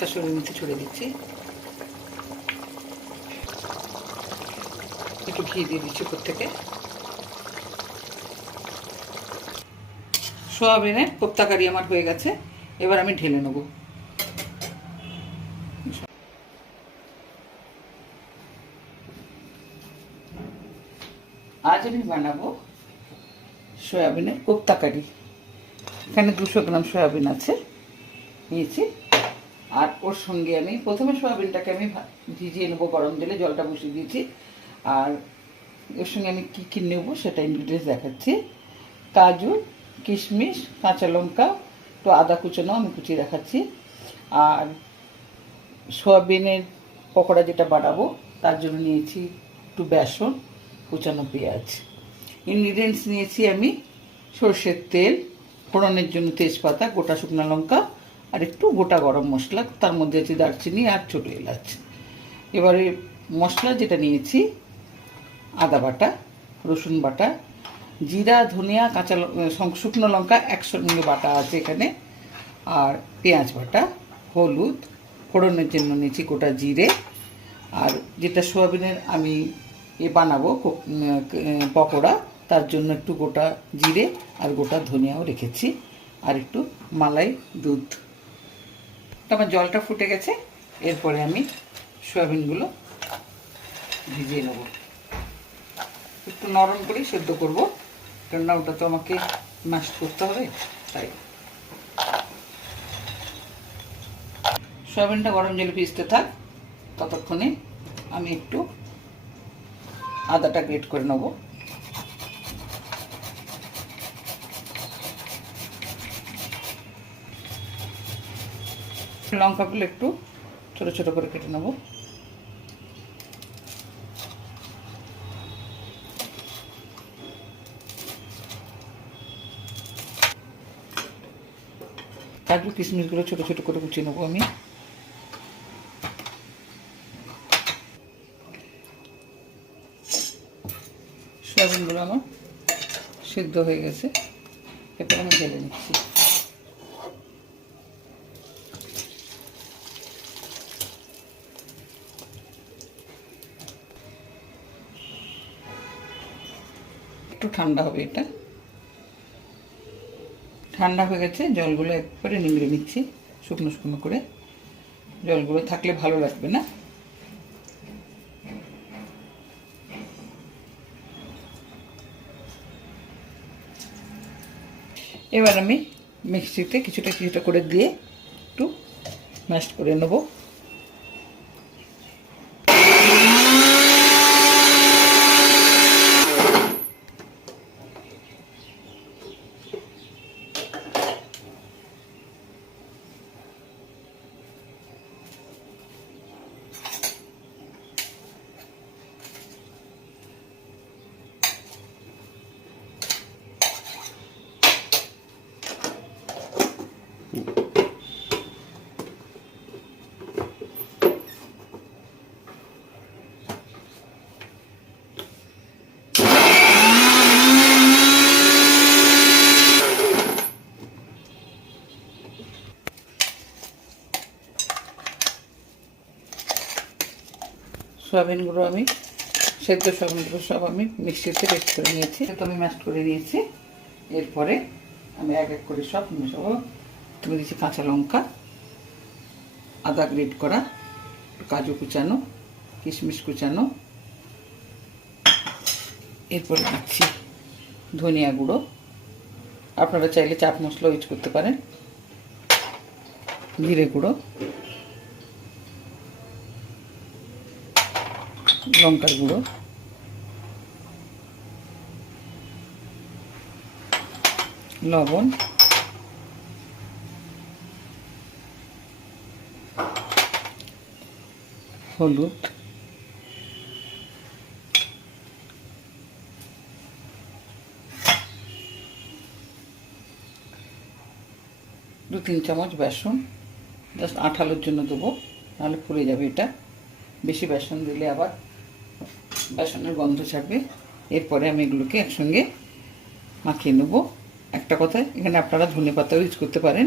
কাসুরি মেথি ছড়ে দিচ্ছি। একটু ঘি দিয়ে দিচ্ছি উপর থেকে। সোয়াবিনের কোপ্তা কারি আমার হয়ে গেছে, এবার আমি ঢেলে নেব। আজ আমি বানাবো সয়াবিনের কোপ্তা কারি এখানে দুশো গ্রাম সয়াবিন আছে, নিয়েছি। আর ওর সঙ্গে আমি প্রথমে সয়াবিনটাকে আমি ভিজিয়ে নেব, গরম জলে জলটা বসিয়ে দিয়েছি। আর ওর সঙ্গে আমি কী কী নেব সেটা ইনগ্রিডিয়েন্টস দেখাচ্ছি। কাজু, কিশমিশ, কাঁচা লঙ্কা তো আদা কুচোনো আমি কুচিয়ে দেখাচ্ছি। আর সয়াবিনের পকোড়া যেটা বানাবো, তার জন্য নিয়েছি একটু বেসন, কুচানো পেঁয়াজ। ইনগ্রিডিয়েন্টস নিয়েছি আমি সর্ষের তেল, ফোড়নের জন্য তেজপাতা, গোটা শুকনো লঙ্কা আর একটু গোটা গরম মশলা, তার মধ্যে আছে দারচিনি আর ছোটো এলাচ। এবারে মশলা যেটা নিয়েছি, আদা বাটা, রসুন বাটা, জিরা, ধনিয়া, কাঁচা শুকনো লঙ্কা একসঙ্গে বাটা আছে এখানে, আর পেঁয়াজ বাটা, হলুদ, ফোড়নের জন্য নিয়েছি গোটা জিরে, আর যেটা সোয়াবিনের আমি এ বানাবো পকোড়া, তার জন্য একটু গোটা জিরে আর গোটা ধনিয়াও রেখেছি, আর একটু মালাই দুধ। তো আমার জলটা ফুটে গেছে, এরপরে আমি সয়াবিনগুলো ভিজিয়ে নেব। একটু নরম করেই সেদ্ধ করব, কেননা ওটা তো আমাকে ম্যাশ করতে হবে, তাই। সয়াবিনটা গরম জলে ভিজতে থাক, ততক্ষণে আমি একটু আদাটা গ্রেট করে নেব। লঙ্কাগুলো একটু ছোট ছোট করে কেটে নেব। কাজু কিশমিশগুলো ছোট ছোট করে কুচিয়ে নেব আমি। সয়াবিনগুলো আমার সিদ্ধ হয়ে গেছে। এরপর আমি ঢেলে নিচ্ছি। একটু ঠান্ডা হবে এটা। ঠান্ডা হয়ে গেছে, জলগুলো একবারে নিংড়ে নিচ্ছি, শুকনো শুকনো করে। জলগুলো থাকলে ভালো লাগবে না। এবার আমি মিক্সিতে কিছুটা কিছুটা করে দিয়ে একটু ম্যাশ করে নেব। সয়াবিনগুলো আমি, সেদ্ধ সয়াবিনগুলো সব আমি মিক্সিতে পেস্ট করে নিয়েছি। তো আমি ম্যাশ করে নিয়েছি। এরপরে আমি এক এক করে সব মেশাবো। তুমি দিচ্ছি কাঁচা লঙ্কা, আদা গ্রেট করা, কাজু কুচানো, কিশমিশ কুচানো। এরপরে দিচ্ছি ধনিয়া গুঁড়ো। আপনারা চাইলে চাট মশলা ইউজ করতে পারেন। জিরে গুঁড়ো। লঙ্কার গুঁড়ো। লবণ। হলুদ। দু তিন চামচ বেসন। জাস্ট আঠালোর জন্য দেবো, নাহলে ফুলে যাবে এটা। বেশি বেসন দিলে আবার বাসনের গন্ধ ছাড়বে। এরপরে আমি এগুলোকে একসঙ্গে মাখিয়ে নেব। একটা কথা এখানে আপনারা ধনে পাতাও ইউজ করতে পারেন।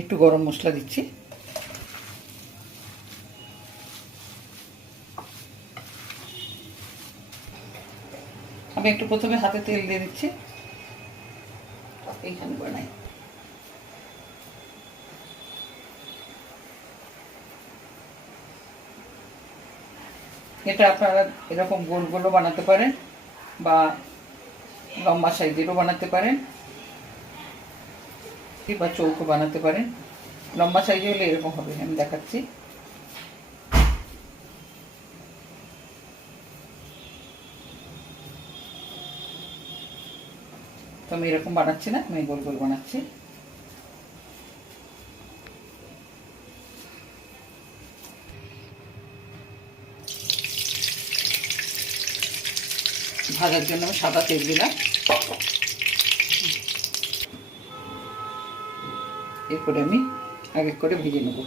একটু গরম মশলা দিচ্ছি। আমি একটু প্রথমে হাতে তেল দিয়ে দিচ্ছি। এটা আপনারা এরকম গোল গোলও বানাতে পারেন বা লম্বা সাইজেরও বানাতে পারেন বা চৌকো বানাতে পারেন। লম্বা সাইজে হলে এরকম হবে, আমি দেখাচ্ছি। তো আমি এরকম বানাচ্ছি না, আমি গোল গোল বানাচ্ছি। ভাজার জন্য আমি সাদা তেল দিলাম। এরপরে আমি এক এক করে ভেজে নেব।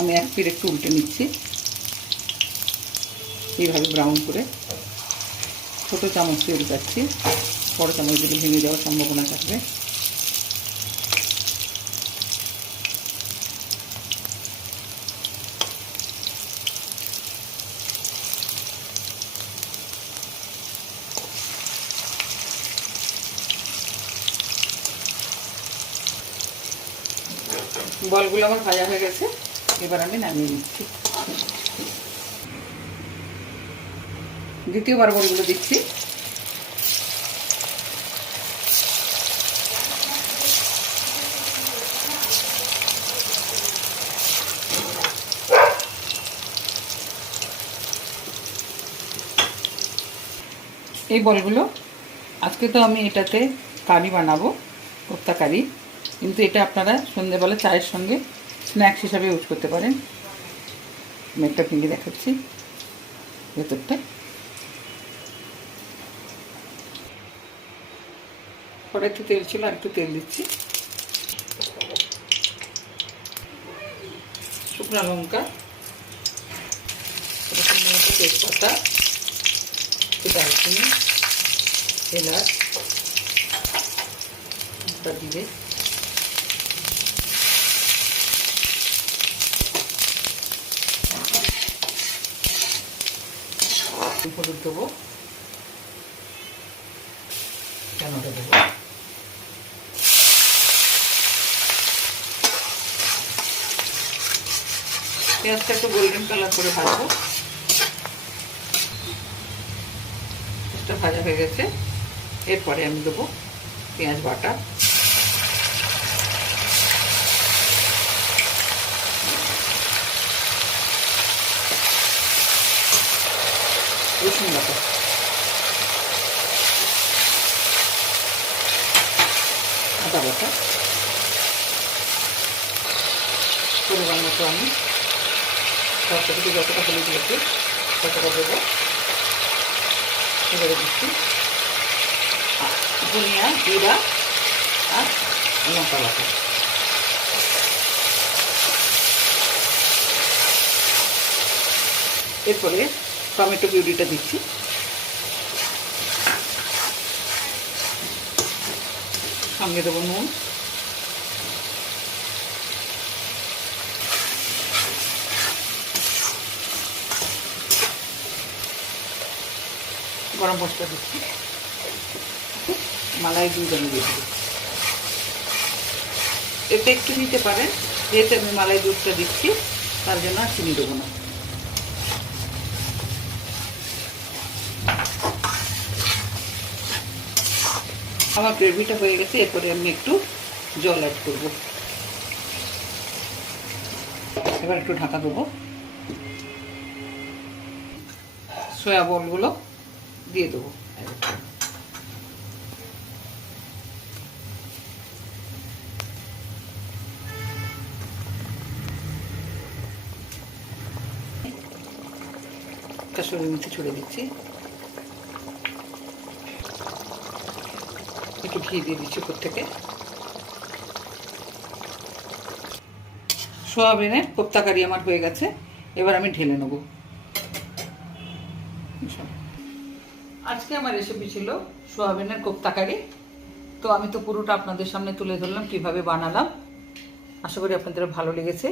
আমি এক পিঠ একটু উল্টে নিচ্ছি। এইভাবে ব্রাউন করে ছোটো চামচ দিয়ে উল্টাচ্ছি বড় চামচ দিলে ভেঙে যাওয়ার সম্ভাবনা থাকবে। বলগুলো আমার ভাজা হয়ে গেছে, এবার আমি নামিয়ে নিচ্ছি। দ্বিতীয়বার বলগুলো দিচ্ছি। এই বলগুলো, আজকে তো আমি এটাতে কারি বানাবো, কোপ্তা কারি। কিন্তু এটা আপনারা সন্ধেবেলা চায়ের সঙ্গে স্ন্যাক্স হিসাবে ইউজ করতে পারেন। আমি একটা দেখাচ্ছি ভেতরটা। কড়াইতে তেল ছিল, আর একটু তেল দিচ্ছি। শুকনো লঙ্কা, তেজপাতা, একটু দারচিনি, এলাচ দিয়ে। হলুদ দেবো। কেনটা দেবো? পেঁয়াজটা একটু গোল্ডেন কালার করে ভাজবো। ভাজা হয়ে গেছে। এরপরে আমি দেবো পেঁয়াজ বাটা। রসুন বাটা আদা বাটা পরিমাণ মতো আমি তার যতটা হলুদ দিয়েছি ততটা দেবো এবারে দিচ্ছি ধনিয়া জিরা আর লঙ্কা বাটা এরপরে টমেটো পিউরিটা দিচ্ছি। সঙ্গে দেবো নুন। গরম মশলা দিচ্ছি। মালাই দুধ আমি দিচ্ছি। এতে একটু নিতে পারেন, যেহেতু আমি মালাই দুধটা দিচ্ছি, তার জন্য চিনি দেবো না। আমার গ্রেভিটা হয়ে গেছে, এরপরে আমি একটু জল অ্যাড করব। এবার একটু ঢাকা দেবো। সয়া বলগুলো দিয়ে দেবো। কাসুরি মেথি ছুড়ে দিচ্ছি একটু ঘি দিয়ে দিচ্ছি উপর থেকে। সোয়াবিনের কোপ্তা কারি আমার হয়ে গেছে, এবার আমি ঢেলে নেব। আজকে আমার রেসিপি ছিল সোয়াবিনের কোপ্তা কারি। তো আমি তো পুরোটা আপনাদের সামনে তুলে ধরলাম, কীভাবে বানালাম। আশা করি আপনাদের ভালো লেগেছে।